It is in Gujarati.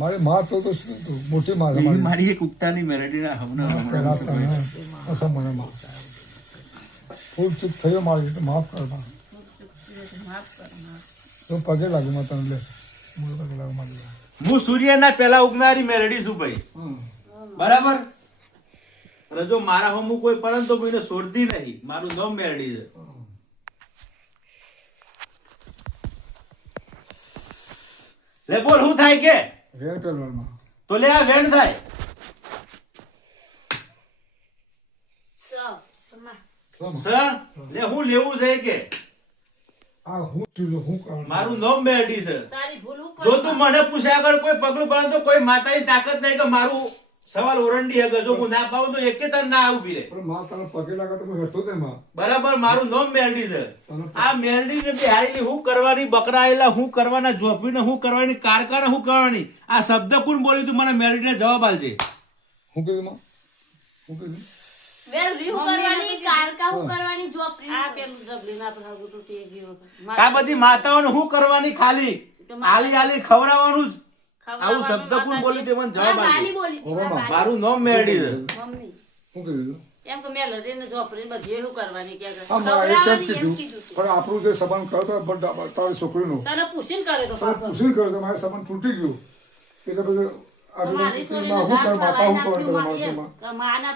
મારી માં તો મોટી માં છે મારી એક ઉગતાની મેલેડી ના હમણાં અસમ મને માં ફૂલ ચૂક થયો મારી તો માફ કરના તો પગે લાગે માં તને લે મૂળ પગે લાગે મારી હું સૂર્યના પહેલા ઉગનારી મેલેડી છું ભાઈ બરાબર રજો મારા હમું કોઈ પરંતુ કોઈને છોડતી નહીં મારું નામ મેલેડી છે લે બોલ શું થાય કે રેણ પહેલવાનમાં તો લે આ વેણ થાય લે હું લેવું છે કે આ હું કરવાનું મારું નામ મેલેડી છે જો તું મને પૂછ્યા કર કોઈ પગલું ભરે તો કોઈ માતાની તાકાત નહીં કે મારું સવાલ ઓરંડી હગે જો હું ના પાઉં તો એકે તને ના આવું રે પણ માં તને પગે લાગે તો હું હેઠતો તે માં બરાબર મારું નામ મેલડી છે આ મેલડી ને બિહારેલી હું કરવાની બકરાયેલા હું કરવાના જોપીને હું કરવાની કારકાને હું કરવાની આ શબ્દ કોણ બોલ્યું તું મને મેલડી ને જવાબ આલજે હું કીધું માં હું કીધું વેલ રીહુ કરવાની કારકા હું કરવાની જોબ આ પેલું જબલીના ભાગું તૂટી ગયું આ બધી માતાઓને હું કરવાની ખાલી આલી આલી ખવડાવવાનું જ આવું શબ્દ કોણ બોલ્યું તે મને જવાબ ગાલી આલજે બોલી હતી મારું નામ મેલડી છે મમ્મી હું કીધું એમ કે મેલડીને જોપરીને બધી એવું કરવાની કે હા માં એક જ કીધું પણ આપણું જે સંબંધ કરતો તારી છોકરીનો તને પૂછીને કરે તો તમે પાછો પૂછીને કર્યો તો મારે સંબંધ તૂટી ગયો એટલે બધું મારી હું કર માતા હું કર માના